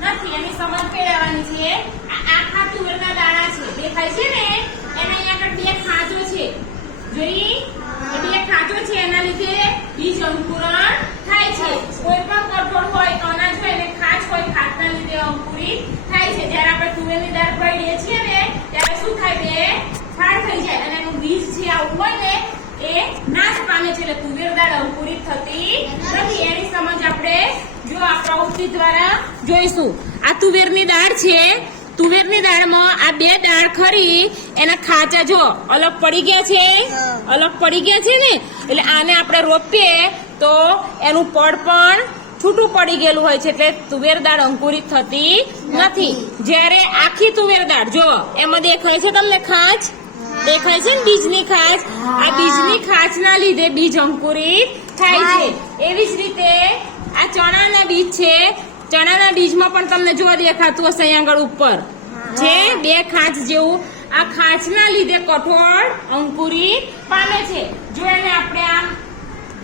નથી, એની સમજ કેળવવાની છે. આખા તુવેરના દાણા છે. દેખાય છે ને? એના અહીંયા આગળ બે ખાંચો છે. જોઈ? બે ખાંચો છે, એના લીધે બીજ અંકુરણ થાય છે. કોઈ પણ કઠોળ હોય અનાજ હોય એટલે ખાંચ હોય, ખાંચના લીધે અંકુરિત થાય છે. જ્યારે આપણે તુવેરની દાળ પડીએ છીએ ને, ત્યારે શું થાય? બે ફાળ થઈ જાય. અને એનું બીજ જે આવું હોય ને, એ નાશ પામે છે. એટલે તુવેર દાળ અંકુરિત થતી નથી એની સમજ આપણે જો આ દ્વારા જોઈશું. આ તુવેરની દાળ છે. તુવેરની દાળમાં આ બે દાળ ખરી. એના ખાચા જો અલગ પડી ગયા છે. અલગ પડી ગયા છે ને? એટલે આને આપણે રોપીએ તો એનું પડ પણ છૂટું પડી ગયેલું હોય છે. એટલે તુવેર દાળ અંકુરિત થતી નથી. જ્યારે આખી તુવેર દાળ જો એમાં દેખાય છે તમને ખાંચ? દેખાય છે ને બીજની ખાંચ? આ બીજની ખાંચના લીધે બીજ અંકુરિત થાય છે. એવી જ રીતે આ ચણાના બીજ છે. ચણાના બીજમાં પણ તમને જો દેખાતું હશે અહીંયા આગળ ઉપર. છે બે ખાંચ જેવું. આ ખાંચના લીધે કઠોળ અંકુરી પામે છે. જો એને આપણે આમ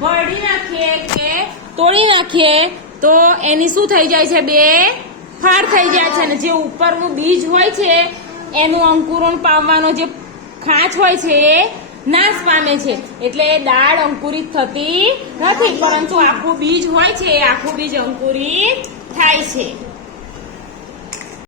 વળી નાખીએ કે તોડી નાખીએ તો એની શું થઈ જાય છે બે? ફાળ થઈ જાય છે અને જે ઉપરનું બીજ હોય છે એનું અંકુરણ પામવાનો જે ખાંચ હોય છે એ નાશ પામે છે. એટલે દાળ અંકુરિત થતી નથી, પરંતુ આખું બીજ હોય છે. એ આખું બીજ અંકુરિત થાય છે.